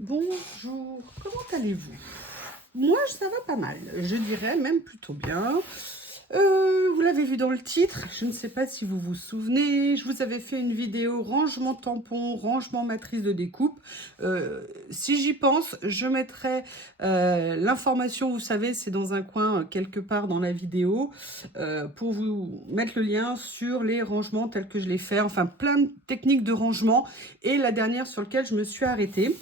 Bonjour, comment allez-vous? Moi, ça va pas mal, je dirais même plutôt bien. Vous l'avez vu dans le titre, je ne sais pas si vous vous souvenez, je vous avais fait une vidéo rangement tampon, rangement matrice de découpe. Si j'y pense, je mettrai l'information, vous savez, c'est dans un coin quelque part dans la vidéo, pour vous mettre le lien sur les rangements tels que je les fais, enfin plein de techniques de rangement et la dernière sur laquelle je me suis arrêtée.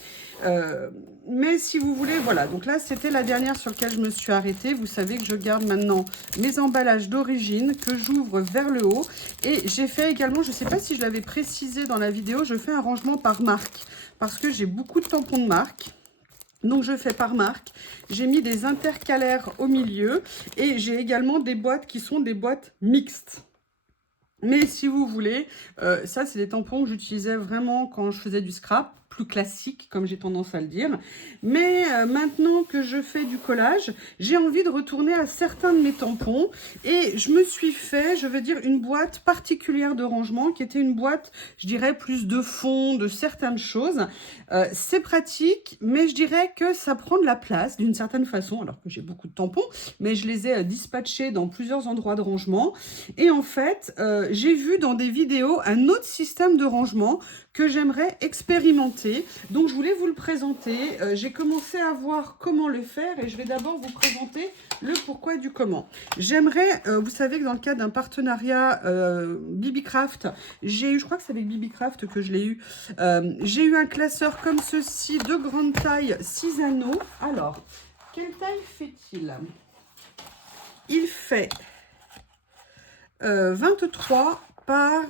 Mais si vous voulez, voilà, donc là c'était la dernière sur laquelle je me suis arrêtée. Vous savez que je garde maintenant mes emballages d'origine que j'ouvre vers le haut. Et j'ai fait également, je ne sais pas si je l'avais précisé dans la vidéo, je fais un rangement par marque. Parce que j'ai beaucoup de tampons de marque. Donc je fais par marque. J'ai mis des intercalaires au milieu. Et j'ai également des boîtes qui sont des boîtes mixtes. Mais si vous voulez, ça c'est des tampons que j'utilisais vraiment quand je faisais du scrap, plus classique comme j'ai tendance à le dire. Mais maintenant que je fais du collage, j'ai envie de retourner à certains de mes tampons et je me suis fait, je veux dire, une boîte particulière de rangement qui était une boîte, je dirais, plus de fond, de certaines choses. C'est pratique, mais je dirais que ça prend de la place d'une certaine façon, alors que j'ai beaucoup de tampons, mais je les ai dispatchés dans plusieurs endroits de rangement. Et en fait, j'ai vu dans des vidéos un autre système de rangement que j'aimerais expérimenter. Donc, je voulais vous le présenter. J'ai commencé à voir comment le faire et je vais d'abord vous présenter le pourquoi du comment. J'aimerais, vous savez que dans le cadre d'un partenariat Bibicraft, j'ai eu, je crois que c'est avec Bibicraft que je l'ai eu, j'ai eu un classeur comme ceci, de grande taille, 6 anneaux. Alors, quelle taille fait-il? Il fait 23 par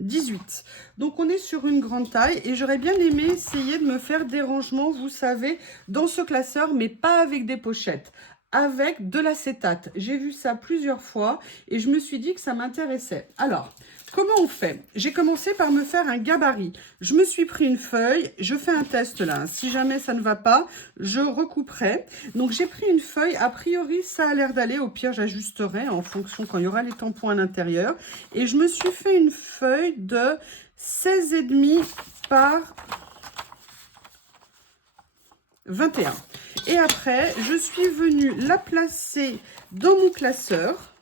18. Donc on est sur une grande taille et j'aurais bien aimé essayer de me faire des rangements, vous savez, dans ce classeur, mais pas avec des pochettes, avec de l'acétate. J'ai vu ça plusieurs fois et je me suis dit que ça m'intéressait. Alors, comment on fait? J'ai commencé par me faire un gabarit. Je me suis pris une feuille, je fais un test là. Si jamais ça ne va pas, je recouperai. Donc j'ai pris une feuille, a priori ça a l'air d'aller, au pire j'ajusterai en fonction quand il y aura les tampons à l'intérieur. Et je me suis fait une feuille de 16,5 par 21. Et après, je suis venue la placer dans mon classeur.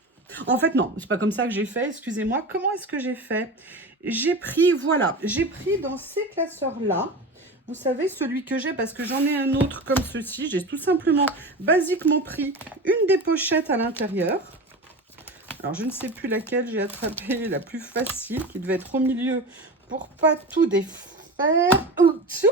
En fait, non, c'est pas comme ça que j'ai fait, excusez-moi. Comment est-ce que j'ai fait? J'ai pris, voilà, j'ai pris dans ces classeurs-là, vous savez, celui que j'ai, parce que j'en ai un autre comme ceci. J'ai tout simplement, basiquement pris une des pochettes à l'intérieur. Alors, je ne sais plus laquelle j'ai attrapé, la plus facile, qui devait être au milieu pour pas tout défaire. Oups.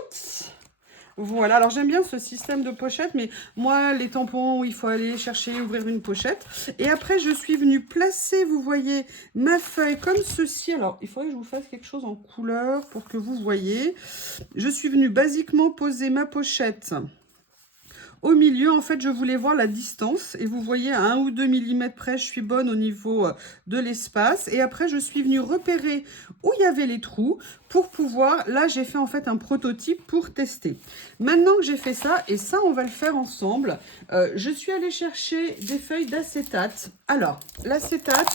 Voilà, alors j'aime bien ce système de pochette, mais moi, les tampons, il faut aller chercher, ouvrir une pochette. Et après, je suis venue placer, vous voyez, ma feuille comme ceci. Alors, il faudrait que je vous fasse quelque chose en couleur pour que vous voyez. Je suis venue basiquement poser ma pochette au milieu. En fait, je voulais voir la distance et vous voyez à 1 ou 2 mm près, je suis bonne au niveau de l'espace. Et après, je suis venue repérer où il y avait les trous pour pouvoir, là, j'ai fait en fait un prototype pour tester. Maintenant que j'ai fait ça, et ça, on va le faire ensemble, je suis allée chercher des feuilles d'acétate. Alors, l'acétate,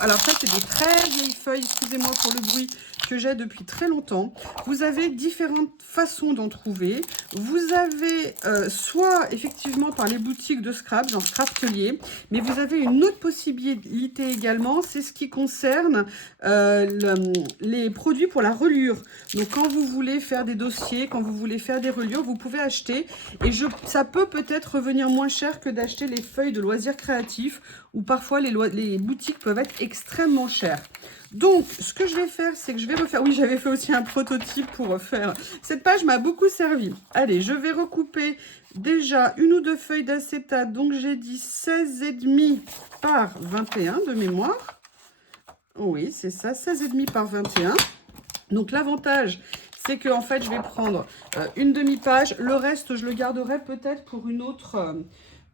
alors ça, c'est des très vieilles feuilles, excusez-moi pour le bruit, que j'ai depuis très longtemps. Vous avez différentes façons d'en trouver. Vous avez soit effectivement par les boutiques de scrap, genre Craftelier, mais vous avez une autre possibilité également, c'est ce qui concerne les produits pour la reliure. Donc quand vous voulez faire des dossiers, quand vous voulez faire des reliures, vous pouvez acheter et ça peut peut-être revenir moins cher que d'acheter les feuilles de loisirs créatifs où parfois les boutiques peuvent être extrêmement chères. Donc, ce que je vais faire, c'est que je vais refaire... Oui, j'avais fait aussi un prototype pour refaire. Cette page m'a beaucoup servi. Allez, je vais recouper déjà une ou deux feuilles d'acétate. Donc, j'ai dit 16,5 par 21 de mémoire. Oui, c'est ça, 16,5 par 21. Donc, l'avantage, c'est que en fait, je vais prendre une demi-page. Le reste, je le garderai peut-être pour une autre...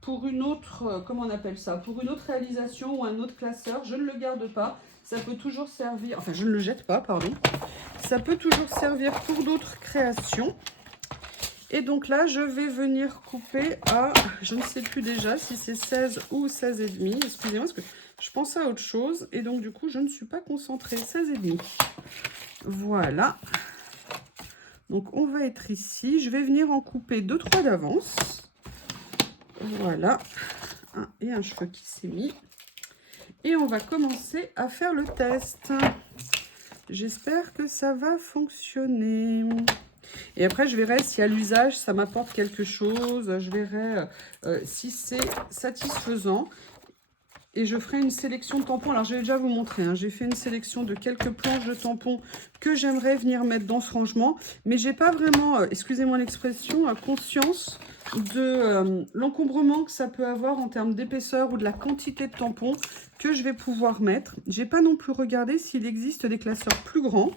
comment on appelle ça? Pour une autre réalisation ou un autre classeur. Je ne le garde pas. Ça peut toujours servir, enfin je ne le jette pas, pardon. Ça peut toujours servir pour d'autres créations. Et donc là, je vais venir couper à, je ne sais plus déjà si c'est 16 ou 16,5. Excusez-moi, parce que je pensais à autre chose. Et donc du coup, je ne suis pas concentrée. 16,5. Voilà. Donc, on va être ici. Je vais venir en couper 2-3 d'avance. Voilà. Et un cheveu qui s'est mis. Et on va commencer à faire le test. J'espère que ça va fonctionner. Et après, je verrai si à l'usage, ça m'apporte quelque chose. Je verrai si c'est satisfaisant. Et je ferai une sélection de tampons. Alors, je vais déjà vous montrer. Hein. J'ai fait une sélection de quelques planches de tampons que j'aimerais venir mettre dans ce rangement. Mais j'ai pas vraiment, excusez-moi l'expression, conscience de l'encombrement que ça peut avoir en termes d'épaisseur ou de la quantité de tampons que je vais pouvoir mettre. J'ai pas non plus regardé s'il existe des classeurs plus grands.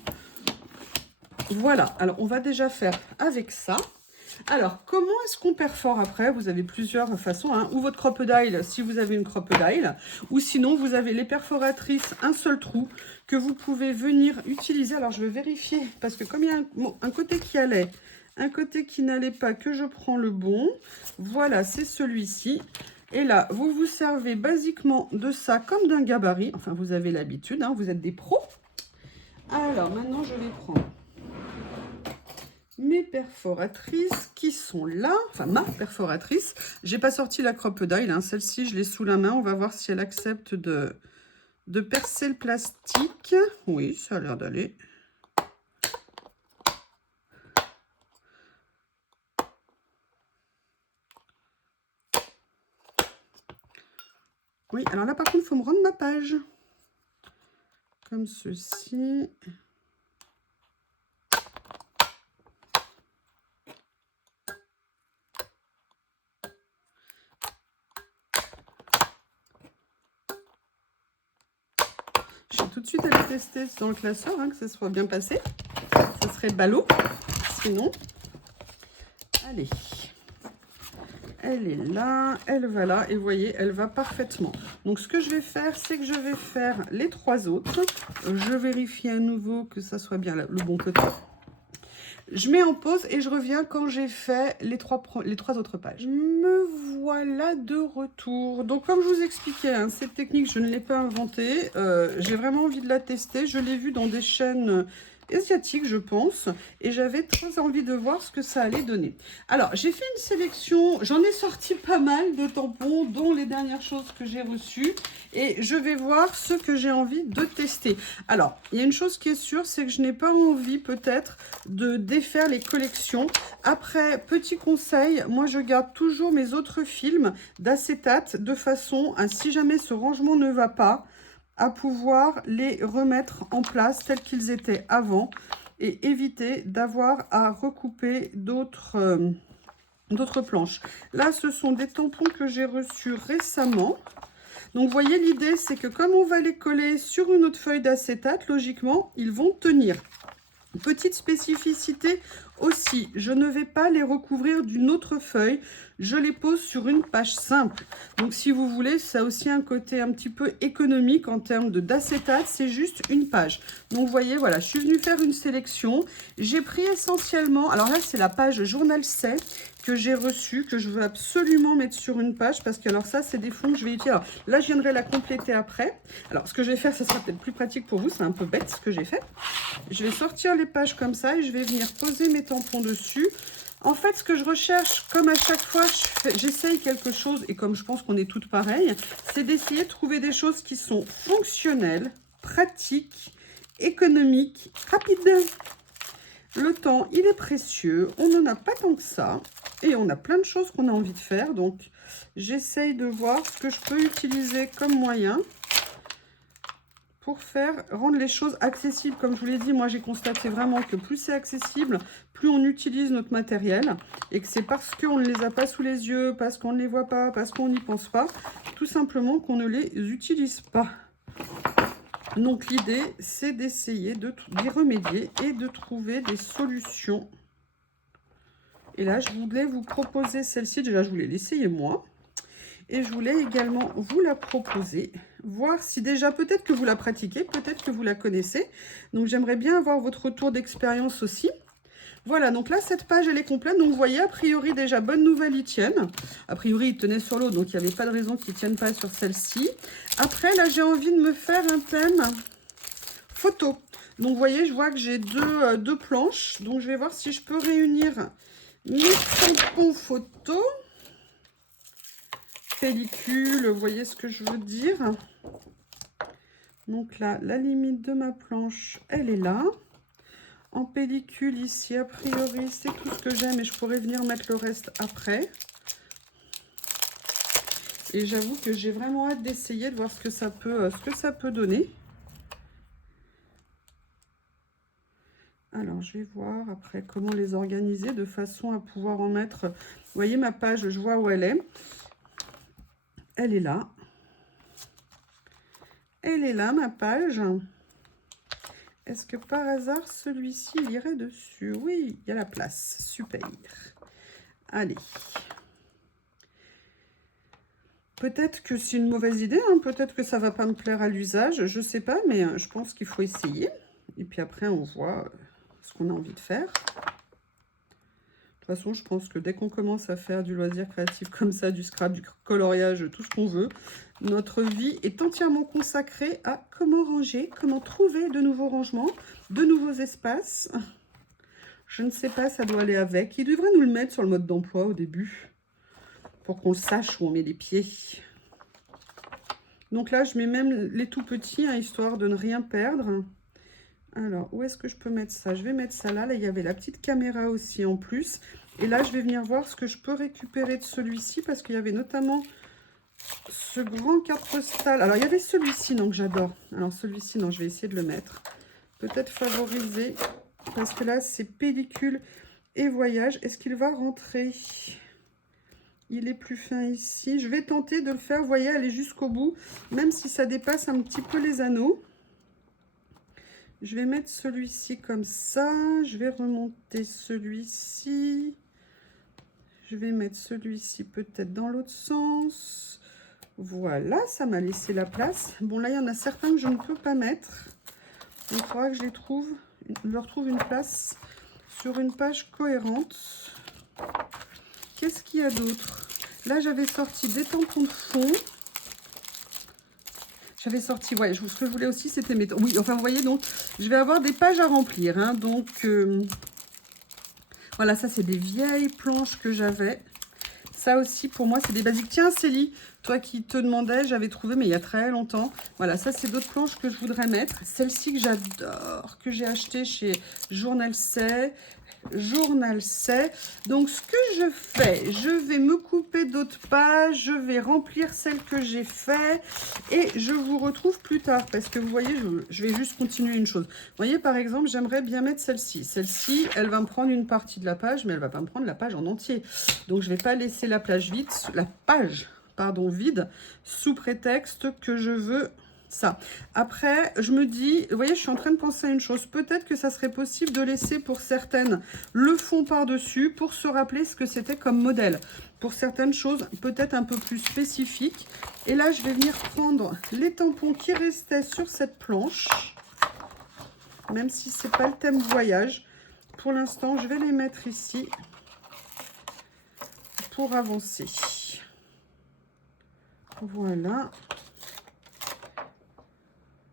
Voilà. Alors, on va déjà faire avec ça. Alors, comment est-ce qu'on perfore après? Vous avez plusieurs façons, hein. Ou votre crocodile, si vous avez une crocodile, ou sinon, vous avez les perforatrices, un seul trou, que vous pouvez venir utiliser. Alors, je vais vérifier, parce que comme il y a un côté qui allait, un côté qui n'allait pas, que je prends le bon. Voilà, c'est celui-ci. Et là, vous vous servez basiquement de ça comme d'un gabarit. Enfin, vous avez l'habitude, hein, vous êtes des pros. Alors, maintenant, je vais prendre mes perforatrices qui sont là, enfin ma perforatrice. J'ai pas sorti la crocodile, hein. Celle-ci je l'ai sous la main. On va voir si elle accepte de percer le plastique. Oui, ça a l'air d'aller. Oui, alors là par contre il faut me rendre ma page. Comme ceci. Je vais tout de suite aller tester dans le classeur, hein, que ça soit bien passé. Ça serait ballot, sinon. Allez. Elle est là, elle va là, et vous voyez, elle va parfaitement. Donc, ce que je vais faire, c'est que je vais faire les 3 autres. Je vérifie à nouveau que ça soit bien le bon côté. Je mets en pause et je reviens quand j'ai fait les trois autres pages. Me voilà de retour. Donc, comme je vous expliquais, hein, cette technique, je ne l'ai pas inventée. J'ai vraiment envie de la tester. Je l'ai vue dans des chaînes asiatique, je pense, et j'avais très envie de voir ce que ça allait donner. Alors, j'ai fait une sélection, j'en ai sorti pas mal de tampons, dont les dernières choses que j'ai reçues, et je vais voir ce que j'ai envie de tester. Alors, il y a une chose qui est sûre, c'est que je n'ai pas envie peut-être de défaire les collections. Après, petit conseil, moi je garde toujours mes autres films d'acétate de façon à, si jamais ce rangement ne va pas, à pouvoir les remettre en place tels qu'ils étaient avant et éviter d'avoir à recouper d'autres planches. Là, ce sont des tampons que j'ai reçus récemment. Donc, vous voyez, l'idée, c'est que comme on va les coller sur une autre feuille d'acétate, logiquement, ils vont tenir. Petite spécificité aussi, je ne vais pas les recouvrir d'une autre feuille, je les pose sur une page simple. Donc si vous voulez, ça a aussi un côté un petit peu économique en termes d'acétate, c'est juste une page. Donc vous voyez, voilà, je suis venue faire une sélection. J'ai pris essentiellement, alors là c'est la page Journal C que j'ai reçue, que je veux absolument mettre sur une page, parce que alors ça c'est des fonds que je vais utiliser. Alors là je viendrai la compléter après. Alors ce que je vais faire, ça sera peut-être plus pratique pour vous, c'est un peu bête ce que j'ai fait. Je vais sortir les pages comme ça et je vais venir poser mes tampons dessus. En fait, ce que je recherche, comme à chaque fois, j'essaye quelque chose, et comme je pense qu'on est toutes pareilles, c'est d'essayer de trouver des choses qui sont fonctionnelles, pratiques, économiques, rapides. Le temps, il est précieux, on n'en a pas tant que ça, et on a plein de choses qu'on a envie de faire, donc j'essaye de voir ce que je peux utiliser comme moyen pour rendre les choses accessibles. Comme je vous l'ai dit, moi j'ai constaté vraiment que plus c'est accessible, plus on utilise notre matériel, et que c'est parce qu'on ne les a pas sous les yeux, parce qu'on ne les voit pas, parce qu'on n'y pense pas, tout simplement qu'on ne les utilise pas. Donc l'idée, c'est d'essayer d'y remédier et de trouver des solutions. Et là, je voulais vous proposer celle-ci. Déjà, je voulais l'essayer moi. Et je voulais également vous la proposer, voir si déjà peut-être que vous la pratiquez, peut-être que vous la connaissez. Donc j'aimerais bien avoir votre retour d'expérience aussi. Voilà, donc là cette page elle est complète. Donc vous voyez, a priori déjà bonne nouvelle, ils tiennent. A priori ils tenaient sur l'autre, donc il n'y avait pas de raison qu'ils ne tiennent pas sur celle-ci. Après là j'ai envie de me faire un thème photo. Donc, vous voyez, je vois que j'ai deux planches. Donc, je vais voir si je peux réunir mes tampons photo. Pellicule, vous voyez ce que je veux dire. Donc là, la limite de ma planche, elle est là. En pellicule, ici, a priori, c'est tout ce que j'aime et je pourrais venir mettre le reste après. Et j'avoue que j'ai vraiment hâte d'essayer, de voir ce que ça peut donner. Alors, je vais voir après comment les organiser de façon à pouvoir en mettre... Vous voyez, ma page, je vois où elle est. Elle est là. Elle est là, ma page. Est-ce que par hasard, celui-ci, il irait dessus? Oui, il y a la place. Super. Allez. Peut-être que c'est une mauvaise idée. Hein. Peut-être que ça ne va pas me plaire à l'usage. Je ne sais pas, mais je pense qu'il faut essayer. Et puis après, on voit ce qu'on a envie de faire. De toute façon, je pense que dès qu'on commence à faire du loisir créatif comme ça, du scrap, du coloriage, tout ce qu'on veut, notre vie est entièrement consacrée à comment ranger, comment trouver de nouveaux rangements, de nouveaux espaces. Je ne sais pas, ça doit aller avec. Il devrait nous le mettre sur le mode d'emploi au début, pour qu'on sache où on met les pieds. Donc là, je mets même les tout petits, hein, histoire de ne rien perdre. Alors, où est-ce que je peux mettre ça? Je vais mettre ça là. Là, il y avait la petite caméra aussi en plus. Et là, je vais venir voir ce que je peux récupérer de celui-ci. Parce qu'il y avait notamment ce grand carte postale. Alors, il y avait celui-ci, donc j'adore. Alors, celui-ci, non, je vais essayer de le mettre. Peut-être favoriser. Parce que là, c'est pellicule et voyage. Est-ce qu'il va rentrer? Il est plus fin ici. Je vais tenter de le faire, vous voyez, aller jusqu'au bout. Même si ça dépasse un petit peu les anneaux. Je vais mettre celui-ci comme ça. Je vais remonter celui-ci. Je vais mettre celui-ci peut-être dans l'autre sens. Voilà, ça m'a laissé la place. Bon, là, il y en a certains que je ne peux pas mettre. Il faudra que je leur trouve une place sur une page cohérente. Qu'est-ce qu'il y a d'autre? Là, j'avais sorti des tampons de fond. J'avais sorti, ouais, ce que je voulais aussi, c'était mes... Oui, enfin, vous voyez, donc, je vais avoir des pages à remplir. Hein, donc, voilà, ça, c'est des vieilles planches que j'avais. Ça aussi, pour moi, c'est des basiques. Tiens, Célie, toi qui te demandais, j'avais trouvé, mais il y a très longtemps. Voilà, ça, c'est d'autres planches que je voudrais mettre. Celle-ci que j'adore, que j'ai acheté chez Journal C. Donc, ce que je fais, je vais me couper d'autres pages, je vais remplir celles que j'ai fait et je vous retrouve plus tard parce que vous voyez, je vais juste continuer une chose. Vous voyez, par exemple, j'aimerais bien mettre celle-ci. Celle-ci, elle va me prendre une partie de la page, mais elle va pas me prendre la page en entier. Donc, je vais pas laisser la page vide, vide sous prétexte que je veux... ça. Après, je me dis, vous voyez, je suis en train de penser à une chose. Peut-être que ça serait possible de laisser pour certaines le fond par-dessus pour se rappeler ce que c'était comme modèle. Pour certaines choses, peut-être un peu plus spécifiques. Et là, je vais venir prendre les tampons qui restaient sur cette planche. Même si ce n'est pas le thème voyage. Pour l'instant, je vais les mettre ici pour avancer. Voilà.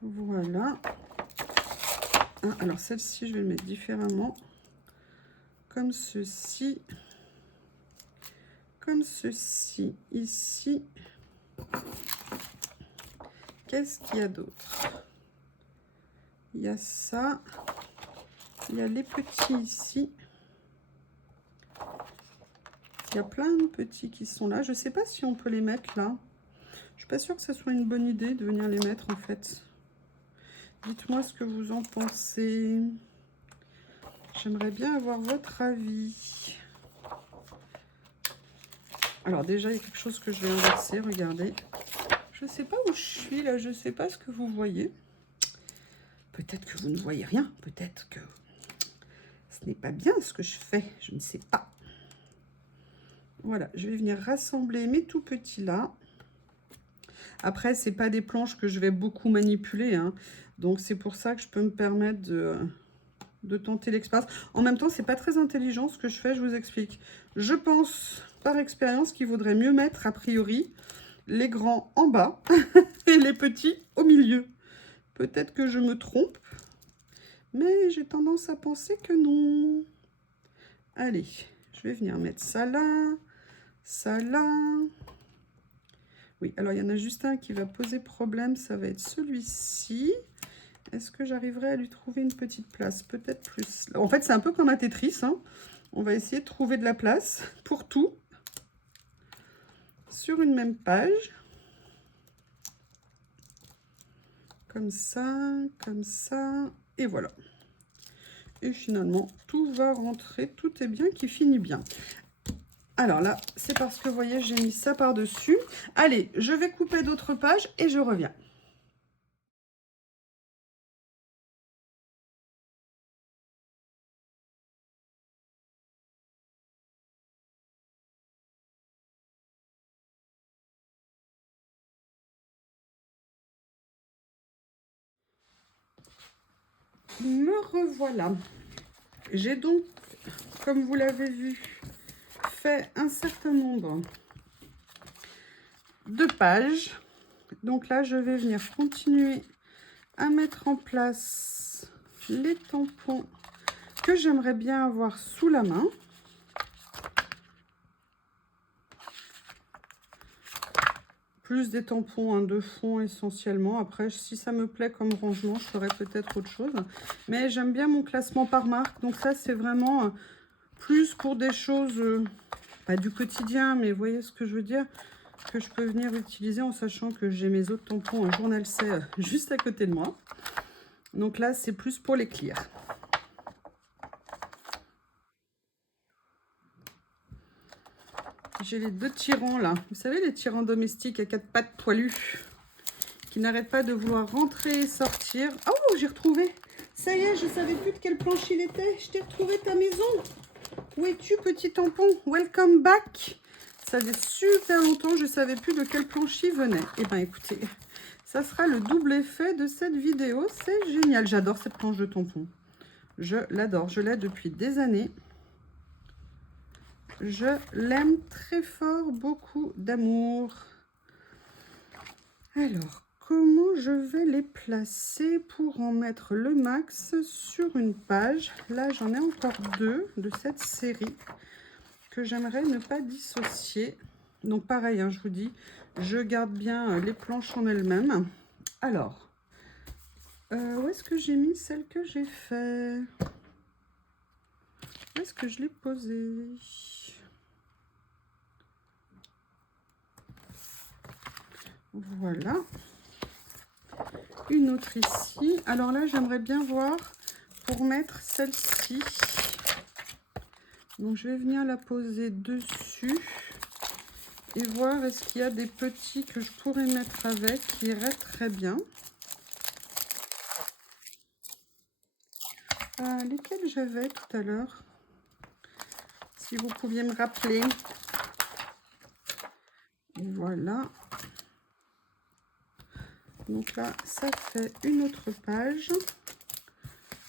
Voilà. Ah, alors celle-ci, je vais le mettre différemment. Comme ceci. Comme ceci. Ici. Qu'est-ce qu'il y a d'autre? Il y a ça. Il y a les petits ici. Il y a plein de petits qui sont là. Je ne sais pas si on peut les mettre là. Je ne suis pas sûre que ce soit une bonne idée de venir les mettre en fait. Dites-moi ce que vous en pensez. J'aimerais bien avoir votre avis. Alors déjà, il y a quelque chose que je vais inverser. Regardez. Je ne sais pas où je suis là. Je ne sais pas ce que vous voyez. Peut-être que vous ne voyez rien. Peut-être que ce n'est pas bien ce que je fais. Je ne sais pas. Voilà. Je vais venir rassembler mes tout petits là. Après, ce n'est pas des planches que je vais beaucoup manipuler. Hein. Donc, c'est pour ça que je peux me permettre de tenter l'expérience. En même temps, c'est pas très intelligent ce que je fais, je vous explique. Je pense, par expérience, qu'il vaudrait mieux mettre, a priori, les grands en bas et les petits au milieu. Peut-être que je me trompe, Mais j'ai tendance à penser que non. Allez, je vais venir mettre ça là, ça là. Oui, alors il y en a juste un qui va poser problème, ça va être celui-ci. Est-ce que j'arriverai à lui trouver une petite place? Peut-être plus. En fait, c'est un peu comme un Tetris, hein. On va essayer de trouver de la place pour tout sur une même page. Comme ça, et voilà. Et finalement, tout va rentrer, tout est bien qui finit bien. Alors là, c'est parce que, vous voyez, j'ai mis ça par-dessus. Allez, je vais couper d'autres pages et je reviens. Me revoilà. J'ai donc, comme vous l'avez vu, fait un certain nombre de pages. Donc là, je vais venir continuer à mettre en place les tampons que j'aimerais bien avoir sous la main. Plus des tampons de fond essentiellement. Après, si ça me plaît comme rangement, je ferai peut-être autre chose. Mais j'aime bien mon classement par marque. Donc ça, c'est vraiment plus pour des choses, pas du quotidien, mais vous voyez ce que je veux dire, que je peux venir utiliser en sachant que j'ai mes autres tampons un journal C juste à côté de moi. Donc là, c'est plus pour les clear. J'ai les deux tyrans là. Vous savez, les tyrans domestiques à quatre pattes poilus qui n'arrêtent pas de vouloir rentrer et sortir. Oh, j'ai retrouvé. Ça y est, je savais plus de quelle planche il était. Je t'ai retrouvé ta maison. Où es-tu, petit tampon? Welcome back. Ça fait super longtemps, je savais plus de quelle planche il venait. Eh bien, écoutez, ça sera le double effet de cette vidéo. C'est génial. J'adore cette planche de tampon. Je l'adore. Je l'ai depuis des années. Je l'aime très fort, beaucoup d'amour. Alors, comment je vais les placer pour en mettre le max sur une page? Là, j'en ai encore deux de cette série que j'aimerais ne pas dissocier. Donc, pareil, hein, je vous dis, je garde bien les planches en elles-mêmes. Alors, où est-ce que j'ai mis celle que j'ai fait? Où est-ce que je l'ai posée? Voilà. Une autre ici. Alors là, j'aimerais bien voir pour mettre celle-ci. Donc, je vais venir la poser dessus et voir est-ce qu'il y a des petits que je pourrais mettre avec qui iraient très bien. Lesquels j'avais tout à l'heure? Si vous pouviez me rappeler. Voilà. Donc là, ça fait une autre page.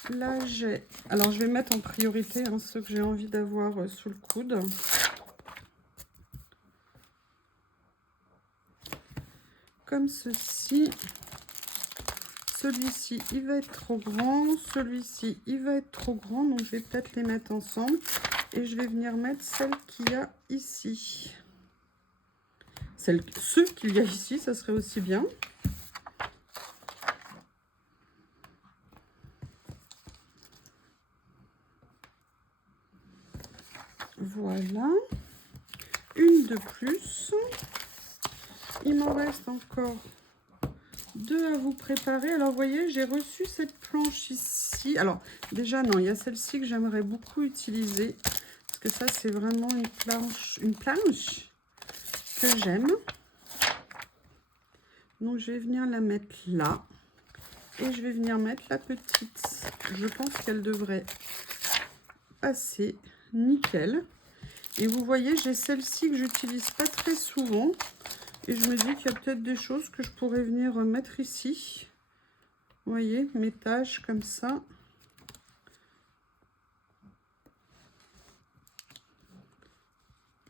Là, j'ai... Alors, je vais mettre en priorité ceux que j'ai envie d'avoir sous le coude. Comme ceci. Celui-ci, il va être trop grand. Celui-ci, il va être trop grand. Donc, je vais peut-être les mettre ensemble. Et je vais venir mettre celle qu'il y a ici. Ceux qu'il y a ici, ça serait aussi bien. Voilà. Une de plus. Il m'en reste encore deux à vous préparer. Alors, vous voyez, j'ai reçu cette planche ici. Alors, déjà, non, il y a celle-ci que j'aimerais beaucoup utiliser. Parce que ça, c'est vraiment une planche que j'aime. Donc, je vais venir la mettre là. Et je vais venir mettre la petite. Je pense qu'elle devrait passer nickel. Et vous voyez, j'ai celle-ci que j'utilise pas très souvent. Et je me dis qu'il y a peut-être des choses que je pourrais venir mettre ici. Vous voyez, mes tâches comme ça.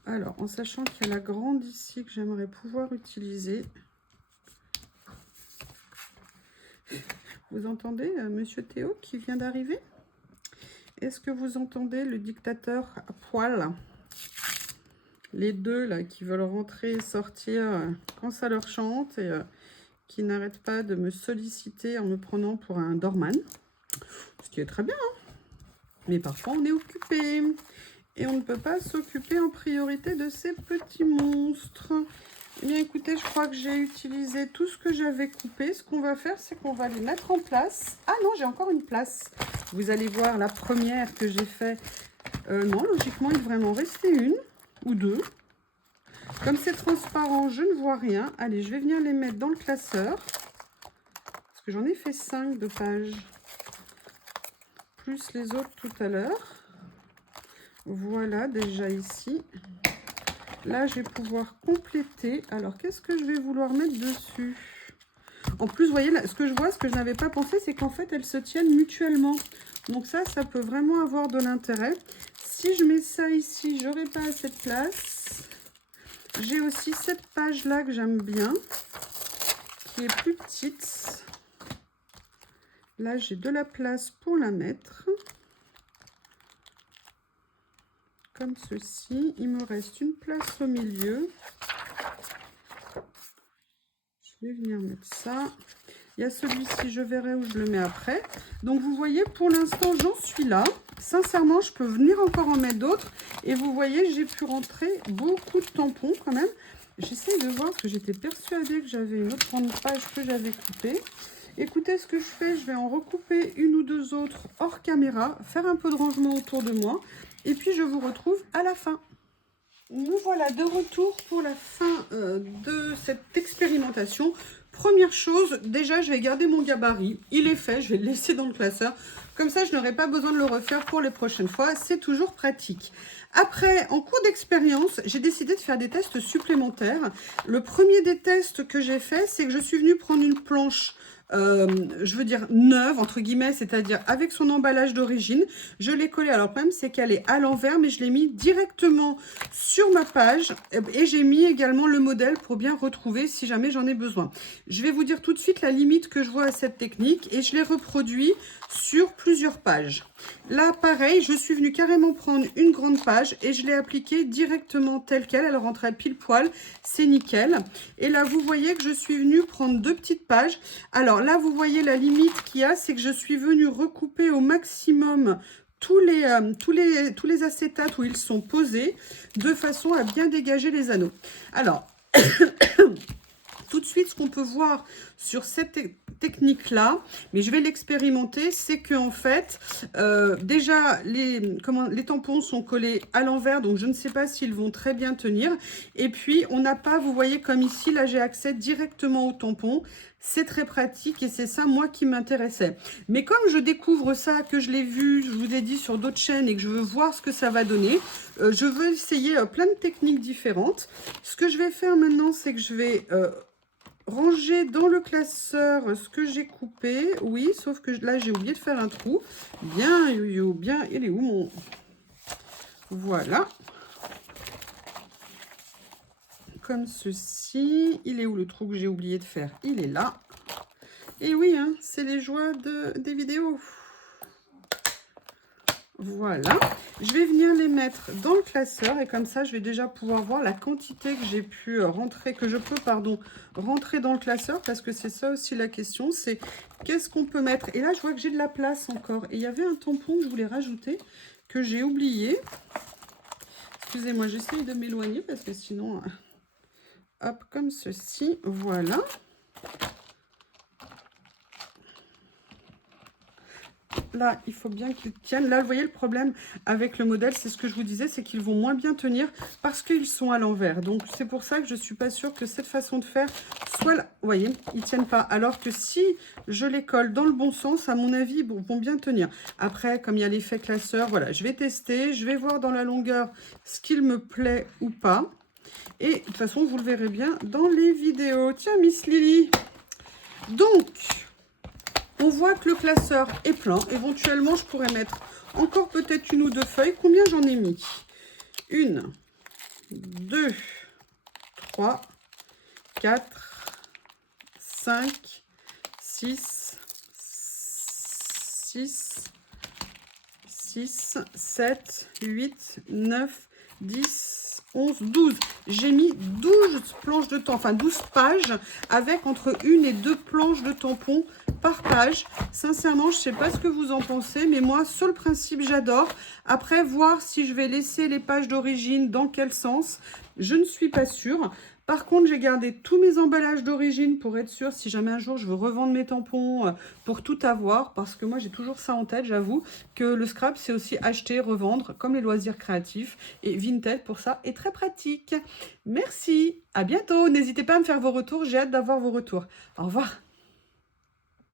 Alors, en sachant qu'il y a la grande ici que j'aimerais pouvoir utiliser. Vous entendez Monsieur Théo qui vient d'arriver? Est-ce que vous entendez le dictateur à poil? Les deux là qui veulent rentrer et sortir quand ça leur chante et qui n'arrêtent pas de me solliciter en me prenant pour un doorman. Ce qui est très bien, hein, mais parfois on est occupé. Et on ne peut pas s'occuper en priorité de ces petits monstres. Eh bien, écoutez, je crois que j'ai utilisé tout ce que j'avais coupé. Ce qu'on va faire, c'est qu'on va les mettre en place. Ah non, j'ai encore une place. Vous allez voir la première que j'ai fait. Non, logiquement, il devrait m'en rester une ou deux. Comme c'est transparent, je ne vois rien. Allez, je vais venir les mettre dans le classeur. Parce que j'en ai fait 5 de pages. Plus les autres tout à l'heure. Voilà, déjà ici. Là, je vais pouvoir compléter. Alors, qu'est-ce que je vais vouloir mettre dessus? En plus, vous voyez, là, ce que je vois, ce que je n'avais pas pensé, c'est qu'en fait, elles se tiennent mutuellement. Donc ça peut vraiment avoir de l'intérêt. Si je mets ça ici, je n'aurai pas assez de place. J'ai aussi cette page-là que j'aime bien, qui est plus petite. Là, j'ai de la place pour la mettre. Comme ceci. Il me reste une place au milieu. Je vais venir mettre ça. Il y a celui-ci, je verrai où je le mets après. Donc, vous voyez, pour l'instant, j'en suis là. Sincèrement, je peux venir encore en mettre d'autres. Et vous voyez, j'ai pu rentrer beaucoup de tampons quand même. J'essaye de voir, parce que j'étais persuadée que j'avais une autre grande page que j'avais coupée. Écoutez, ce que je fais, je vais en recouper une ou deux autres hors caméra, faire un peu de rangement autour de moi. Et puis, je vous retrouve à la fin. Nous voilà de retour pour la fin de cette expérimentation. Première chose, déjà je vais garder mon gabarit. Il est fait, je vais le laisser dans le classeur. Comme ça, je n'aurai pas besoin de le refaire pour les prochaines fois. C'est toujours pratique. Après, en cours d'expérience, j'ai décidé de faire des tests supplémentaires. Le premier des tests que j'ai fait, c'est que je suis venue prendre une planche je veux dire neuve, entre guillemets, c'est-à-dire avec son emballage d'origine. Je l'ai collée. Alors, le problème, c'est qu'elle est à l'envers, mais je l'ai mis directement sur ma page. Et j'ai mis également le modèle pour bien retrouver si jamais j'en ai besoin. Je vais vous dire tout de suite la limite que je vois à cette technique et je l'ai reproduit sur plusieurs pages. Là, pareil, je suis venue carrément prendre une grande page et je l'ai appliquée directement telle qu'elle. Elle rentrait pile poil, c'est nickel. Et là, vous voyez que je suis venue prendre deux petites pages. Alors là, vous voyez la limite qu'il y a, c'est que je suis venue recouper au maximum tous les acétates où ils sont posés, de façon à bien dégager les anneaux. Alors, tout de suite, ce qu'on peut voir sur cette technique-là, mais je vais l'expérimenter, c'est que en fait, déjà, les tampons sont collés à l'envers, donc je ne sais pas s'ils vont très bien tenir. Et puis, on n'a pas, vous voyez, comme ici, là, j'ai accès directement au tampon. C'est très pratique et c'est ça, moi, qui m'intéressait. Mais comme je découvre ça, que je l'ai vu, je vous ai dit, sur d'autres chaînes et que je veux voir ce que ça va donner, je veux essayer plein de techniques différentes. Ce que je vais faire maintenant, c'est que je vais ranger dans le classeur ce que j'ai coupé. Oui, sauf que là, j'ai oublié de faire un trou. Bien, Yo-Yo, bien. Il est où mon... Voilà. Comme ceci. Il est où le trou que j'ai oublié de faire? Il est là. Et oui, hein, c'est les joies des vidéos. Voilà. Je vais venir les mettre dans le classeur et comme ça, je vais déjà pouvoir voir la quantité que j'ai pu rentrer, que je peux, pardon, rentrer dans le classeur parce que c'est ça aussi la question, c'est qu'est-ce qu'on peut mettre. Et là, je vois que j'ai de la place encore. Et il y avait un tampon que je voulais rajouter que j'ai oublié. Excusez-moi, j'essaye de m'éloigner parce que sinon, hop, comme ceci, voilà. Là, il faut bien qu'ils tiennent. Là, vous voyez, le problème avec le modèle, c'est ce que je vous disais, c'est qu'ils vont moins bien tenir parce qu'ils sont à l'envers. Donc, c'est pour ça que je ne suis pas sûre que cette façon de faire soit là. Vous voyez, ils ne tiennent pas. Alors que si je les colle dans le bon sens, à mon avis, ils vont bien tenir. Après, comme il y a l'effet classeur, voilà, je vais tester. Je vais voir dans la longueur ce qu'il me plaît ou pas. Et de toute façon, vous le verrez bien dans les vidéos. Tiens, Miss Lily. Donc... on voit que le classeur est plein. Éventuellement, je pourrais mettre encore peut-être une ou deux feuilles. Combien j'en ai mis? 1, 2, 3, 4, 5, 6, 6, 6, 7, 8, 9, 10, 11, 12. J'ai mis 12 planches de tampons, enfin 12 pages avec entre une et deux planches de tampons par page. Sincèrement, je ne sais pas ce que vous en pensez, mais moi, sur le principe, j'adore. Après, voir si je vais laisser les pages d'origine, dans quel sens, je ne suis pas sûre. Par contre, j'ai gardé tous mes emballages d'origine pour être sûre si jamais un jour je veux revendre mes tampons pour tout avoir. Parce que moi, j'ai toujours ça en tête, j'avoue, que le scrap, c'est aussi acheter, revendre, comme les loisirs créatifs. Et Vinted, pour ça, est très pratique. Merci, à bientôt. N'hésitez pas à me faire vos retours, j'ai hâte d'avoir vos retours. Au revoir.